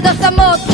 do samoty